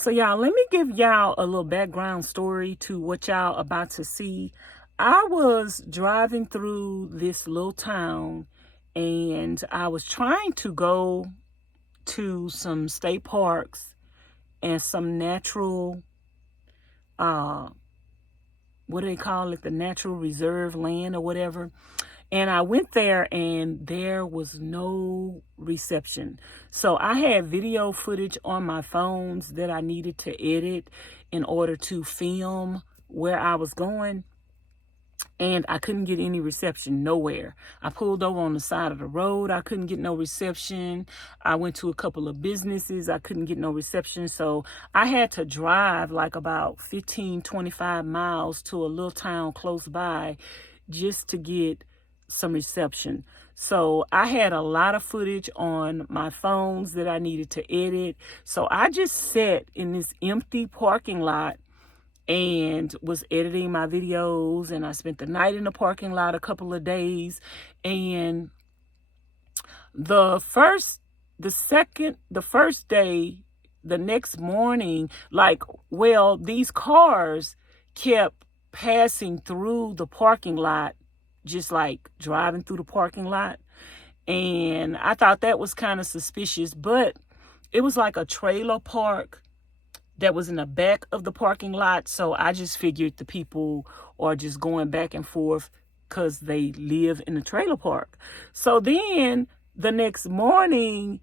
So y'all, let me give y'all a little background story to what y'all about to see. I was driving through this little town and I was trying to go to some state parks and some natural, what do they call it? The natural reserve land or whatever. And I went there and there was no reception. So I had video footage on my phones that I needed to edit in order to film where I was going. And I couldn't get any reception nowhere. I pulled over on the side of the road. I couldn't get no reception. I went to a couple of businesses. I couldn't get no reception. So I had to drive like about 15, 25 miles to a little town close by just to get some reception. So I had a lot of footage on my phones that I needed to edit. So I just sat in this empty parking lot and was editing my videos, and I spent the night in the parking lot a couple of days. And the first day, the next morning, these cars kept passing through the parking lot, just like driving through the parking lot. And I thought that was kind of suspicious, but it was like a trailer park that was in the back of the parking lot. So I just figured the people are just going back and forth because they live in the trailer park. So then the next morning,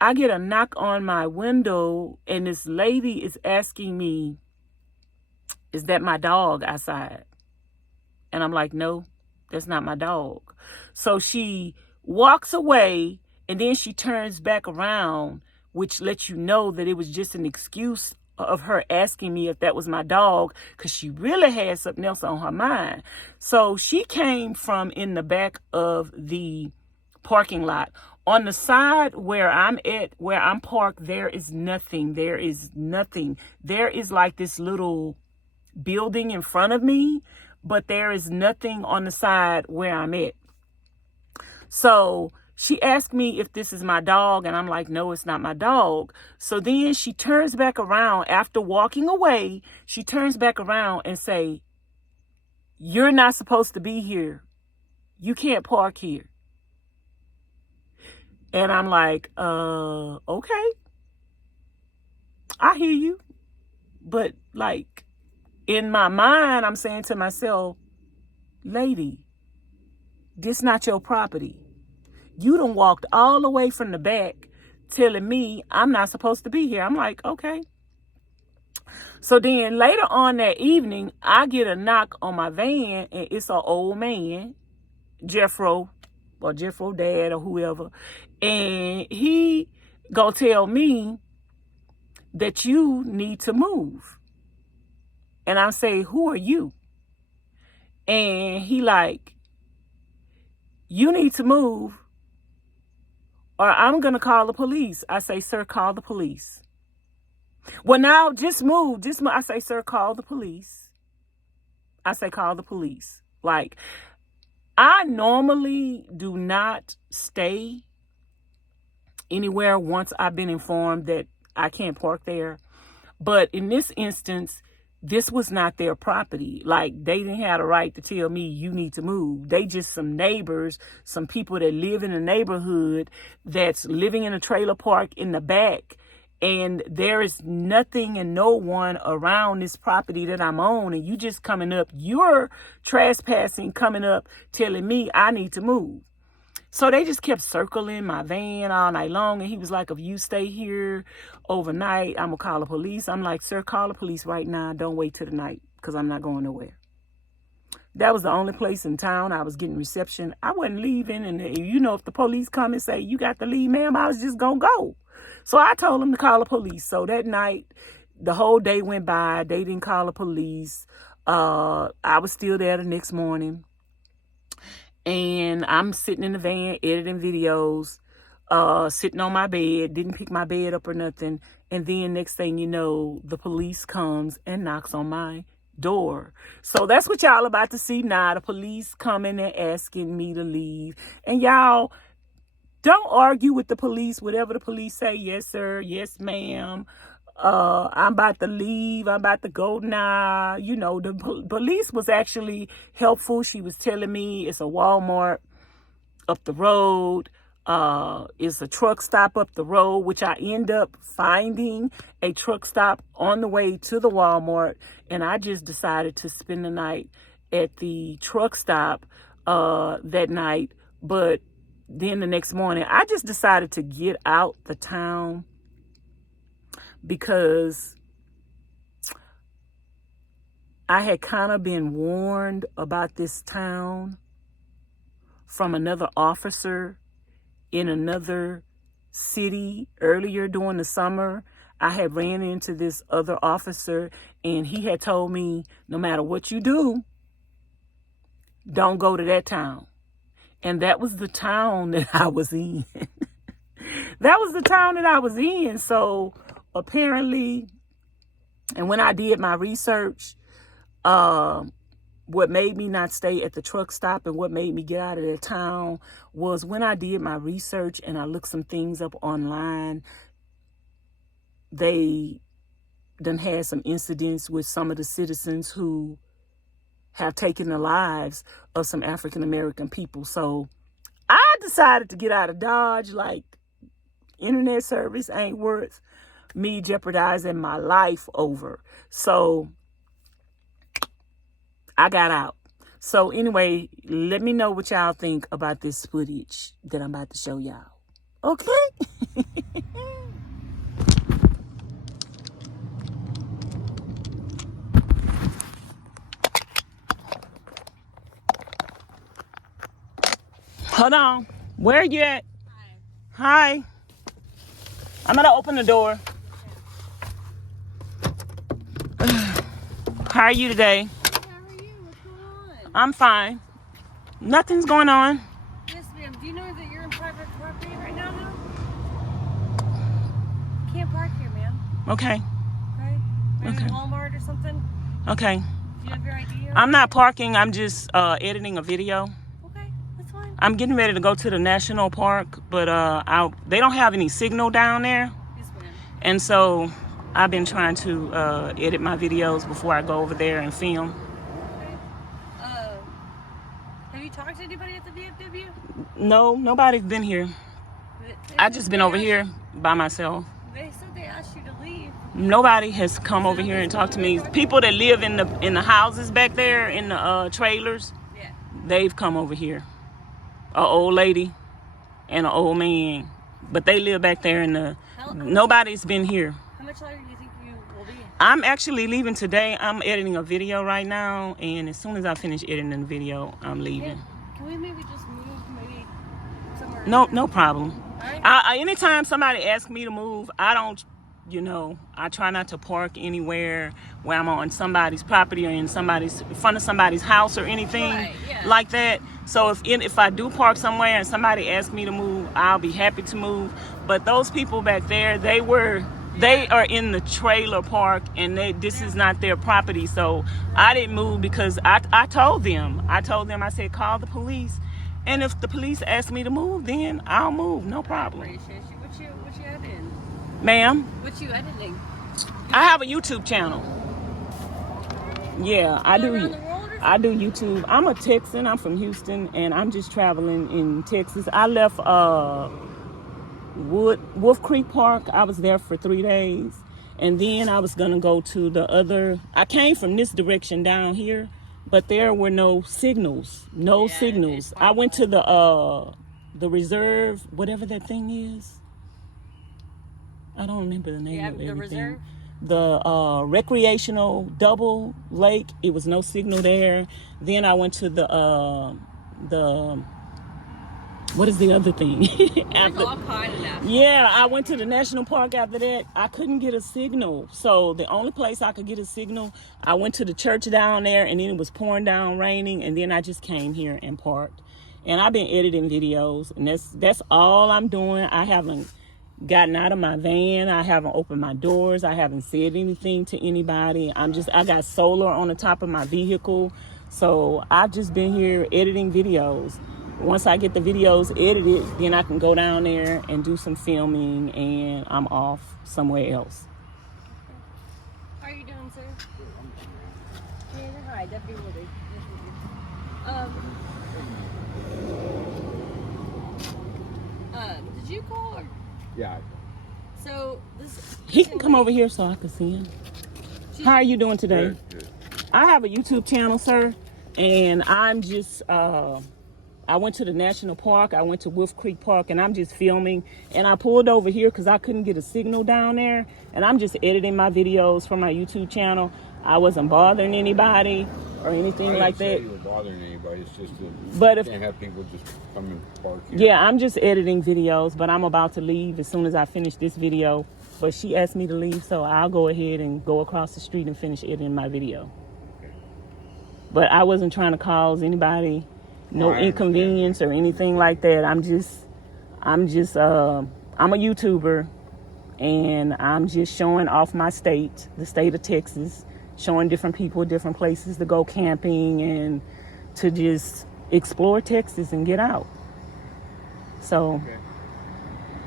I get a knock on my window and this lady is asking me, "Is that my dog outside?" And I'm like, "No, that's not my dog." So she walks away and then she turns back around, which lets you know that it was just an excuse of her asking me if that was my dog, because she really had something else on her mind. So she came from in the back of the parking lot. On the side where I'm parked, there is nothing. There is nothing. There is like this little building in front of me, but there is nothing on the side where I'm at. So she asked me if this is my dog, and I'm like, "No, it's not my dog." So then she turns back around after walking away. She turns back around and say, "You're not supposed to be here. You can't park here." And I'm like, okay, I hear you. But like in my mind, I'm saying to myself, "Lady, this not your property. You done walked all the way from the back telling me I'm not supposed to be here." I'm like, okay. So then later on that evening, I get a knock on my van, and it's an old man, Jeffro dad or whoever. And he gonna tell me that you need to move. And I say, "Who are you?" And he like, "You need to move or I'm going to call the police." I say, "Sir, call the police." "Well, now just move. Just move." I say, "Sir, call the police." I say, "Call the police." Like, I normally do not stay anywhere once I've been informed that I can't park there. But in this instance, this was not their property. Like, they didn't have the right to tell me you need to move. They just some neighbors, some people that live in the neighborhood that's living in a trailer park in the back. And there is nothing and no one around this property that I'm on. And you just coming up, you're trespassing, coming up, telling me I need to move. So they just kept circling my van all night long. And he was like, "If you stay here overnight, I'm going to call the police." I'm like, "Sir, call the police right now. Don't wait till the night, because I'm not going nowhere." That was the only place in town I was getting reception. I wasn't leaving. And if the police come and say, "You got to leave, ma'am," I was just going to go. So I told them to call the police. So that night, the whole day went by. They didn't call the police. I was still there the next morning. And I'm sitting in the van editing videos, sitting on my bed, didn't pick my bed up or nothing. And then next thing you know, the police comes and knocks on my door. So that's what y'all about to see now. The police coming and asking me to leave. And y'all, don't argue with the police. Whatever the police say, "Yes, sir," "Yes, ma'am," I'm about to leave. I'm about to go now. You know, the police was actually helpful. She was telling me it's a Walmart up the road. It's a truck stop up the road, which I end up finding a truck stop on the way to the Walmart. And I just decided to spend the night at the truck stop that night. But then the next morning, I just decided to get out the town because I had kind of been warned about this town from another officer in another city earlier during the summer. I had ran into this other officer and he had told me, no matter what you do, don't go to that town. And that was the town that I was in. That was the town that I was in. So apparently, and when I did my research, what made me not stay at the truck stop and what made me get out of the town was when I did my research and I looked some things up online. They done had some incidents with some of the citizens who have taken the lives of some African American people. So I decided to get out of Dodge. Like, internet service ain't worth me jeopardizing my life over. So I got out. So anyway, let me know what y'all think about this footage that I'm about to show y'all. Okay? Hold on. Where are you at? Hi. I'm gonna open the door. How are you today? How are you? What's going on? I'm fine. Nothing's going on. Yes, ma'am. Do you know that you're in private property right now, though? Can't park here, ma'am. Okay. Okay? Maybe Okay. Walmart or something? Okay. Do you have your ID? I'm not parking. I'm just editing a video. Okay, that's fine. I'm getting ready to go to the national park, but they don't have any signal down there. Yes, ma'am. And so I've been trying to edit my videos before I go over there and film. Okay. Have you talked to anybody at the VFW? No, nobody's been here. I just been over here by myself. They said they asked you to leave. Nobody has come over here and talked to me. People that live in the houses back there, in the trailers, Yeah. they've come over here. An old lady and an old man, but they live back there in the. Nobody's been here. How much longer do you think you will be? I'm actually leaving today. I'm editing a video right now, and as soon as I finish editing the video, I'm leaving. Can we maybe just move somewhere? No problem. All right. Anytime somebody asks me to move, I don't, I try not to park anywhere where I'm on somebody's property or in front of somebody's house or anything like that. So if I do park somewhere and somebody asks me to move, I'll be happy to move. But those people back there, they are in the trailer park, and this is not their property. So I didn't move because I told them, I said, call the police. And if the police ask me to move, then I'll move. No problem. I appreciate you. What you editing? Ma'am? What you editing? I have a YouTube channel. Yeah, I do. Around the world or I do YouTube. I'm a Texan. I'm from Houston, and I'm just traveling in Texas. I left Wolf Creek Park. I was there for 3 days, and then I was gonna go to the other. I came from this direction down here, but there were no signals. No signals. I went to the reserve, whatever that thing is. I don't remember the name of everything. The reserve? The recreational double lake. It was no signal there. Then I went to the what is the other thing? Yeah, I went to the national park after that. I couldn't get a signal. So the only place I could get a signal, I went to the church down there, and then it was pouring down, raining, and then I just came here and parked. And I've been editing videos, and that's all I'm doing. I haven't gotten out of my van. I haven't opened my doors. I haven't said anything to anybody. I got solar on the top of my vehicle. So I've just been here editing videos. Once I get the videos edited, then I can go down there and do some filming, and I'm off somewhere else. How are you doing, sir? Yeah, hi, Deputy Woody. Did you call or? Yeah. So this. He can come over here so I can see him. How are you doing today? Good. I have a YouTube channel, sir, and I'm just, I went to the national park. I went to Wolf Creek Park, and I'm just filming. And I pulled over here because I couldn't get a signal down there. And I'm just editing my videos for my YouTube channel. I wasn't bothering anybody or anything like that. I didn't say you were bothering anybody. It's just that But you if, can't have people just come and park here. yeah, I'm just editing videos, but I'm about to leave as soon as I finish this video. But she asked me to leave, so I'll go ahead and go across the street and finish editing my video. Okay. But I wasn't trying to cause anybody no inconvenience or anything like that. I'm a YouTuber, and I'm just showing off my state, the state of Texas, showing different people different places to go camping and to just explore Texas and get out. So Okay.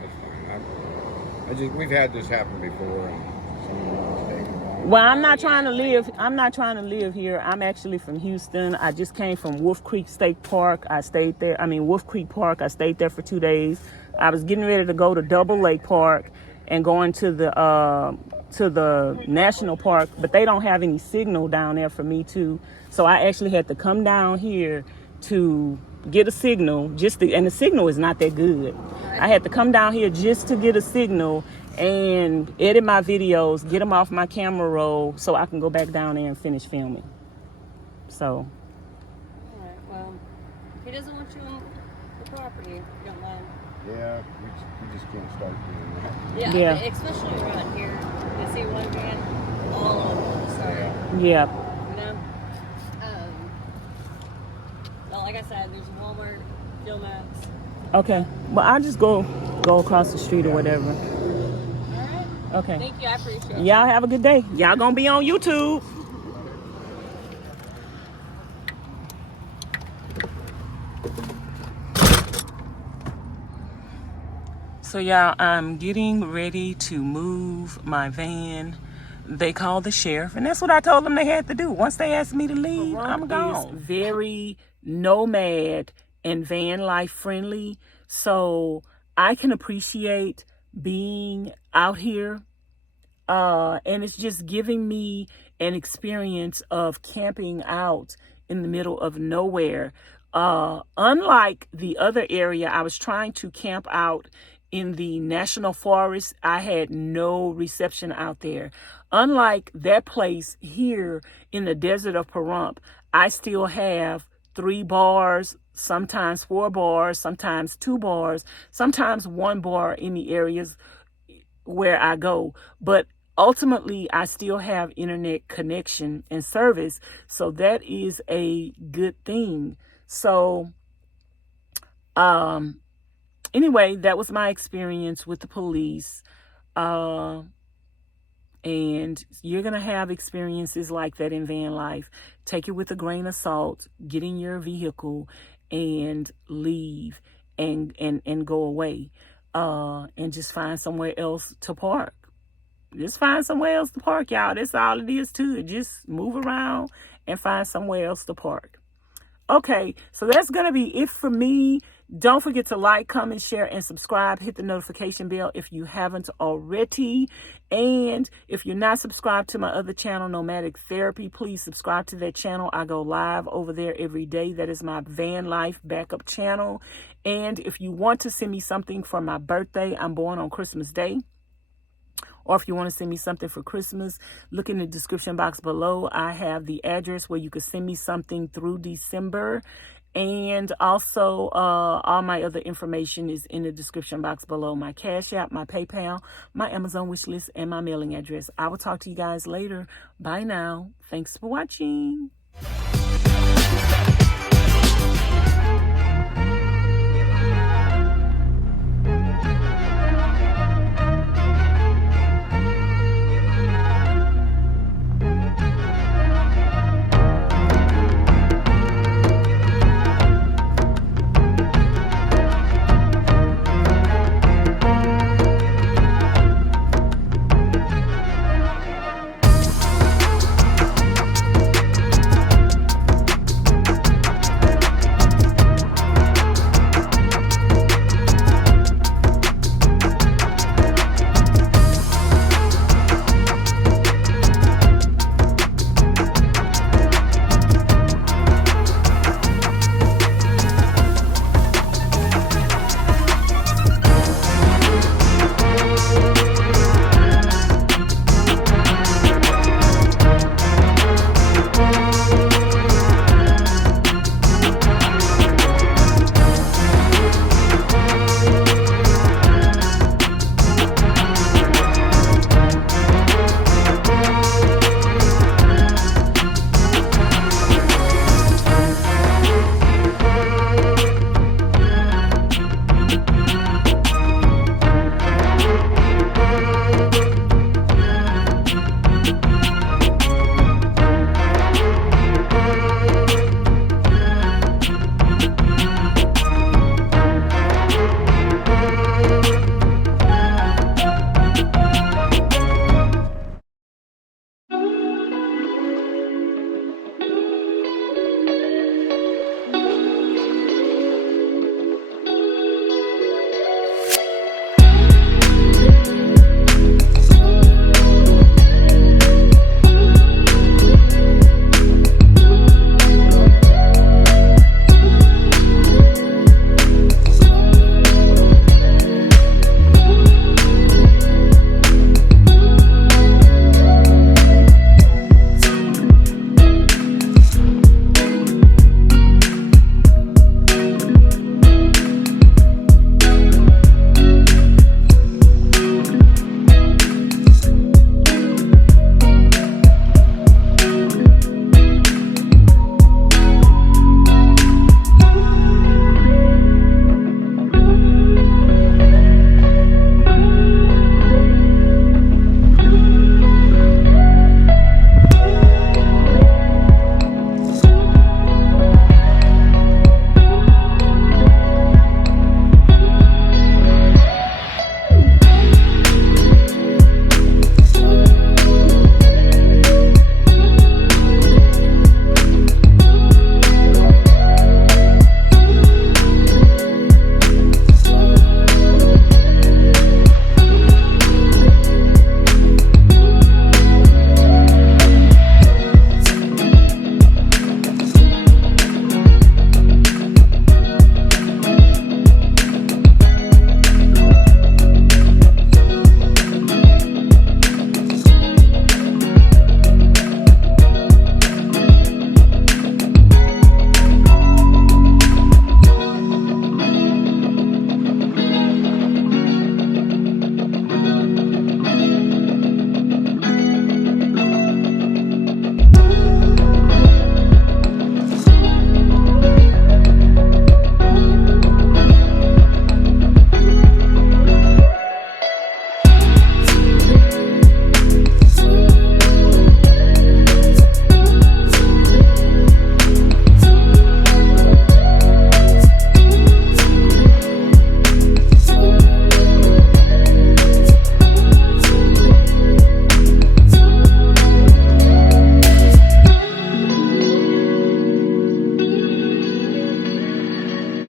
That's fine. We've had this happen before, and someone was taken long. well, I'm not trying to live here. I'm actually from Houston. I just came from Wolf Creek State Park. Wolf Creek Park. I stayed there for 2 days. I was getting ready to go to Double Lake Park and going to the national park, but they don't have any signal down there for me to. So I actually had to come down here to get a signal. And the signal is not that good. I had to come down here just to get a signal and edit my videos, get them off my camera roll so I can go back down there and finish filming. So. Alright, well, he doesn't want you on the property, if you don't mind. Yeah, we just can't start doing that. Yeah. Especially around here. You see one van all over the side. Yeah. You know? Well, like I said, there's a Walmart, Phil Max. Okay. Well, I'll just go across the street or whatever. Alright. Okay. Thank you, I appreciate it. Y'all have a good day. Y'all gonna be on YouTube. So y'all, I'm getting ready to move my van. They called the sheriff, and that's what I told them they had to do. Once they asked me to leave, I'm gone. Very nomad and van life friendly, so I can appreciate being out here. And it's just giving me an experience of camping out in the middle of nowhere. Unlike the other area, I was trying to camp out in the national forest. I had no reception out there. Unlike that place here in the desert of Pahrump, I still have 3 bars, sometimes 4 bars, sometimes 2 bars, sometimes 1 bar in the areas where I go. But ultimately, I still have internet connection and service. So that is a good thing. So, anyway, that was my experience with the police. And you're going to have experiences like that in van life. Take it with a grain of salt. Get in your vehicle and leave and go away. And just find somewhere else to park. Just find somewhere else to park, y'all. That's all it is to it. Just move around and find somewhere else to park. Okay, so that's going to be it for me. Don't forget to like, comment, share, and subscribe. Hit the notification bell if you haven't already. And if you're not subscribed to my other channel, Nomadic Therapy, please subscribe to that channel. I go live over there every day. That is my van life backup channel. And if you want to send me something for my birthday, I'm born on Christmas Day. Or if you want to send me something for Christmas, look in the description box below. I have the address where you can send me something through December. And also, all my other information is in the description box below. My Cash App, my PayPal, my Amazon wishlist, and my mailing address. I will talk to you guys later. Bye now. Thanks for watching.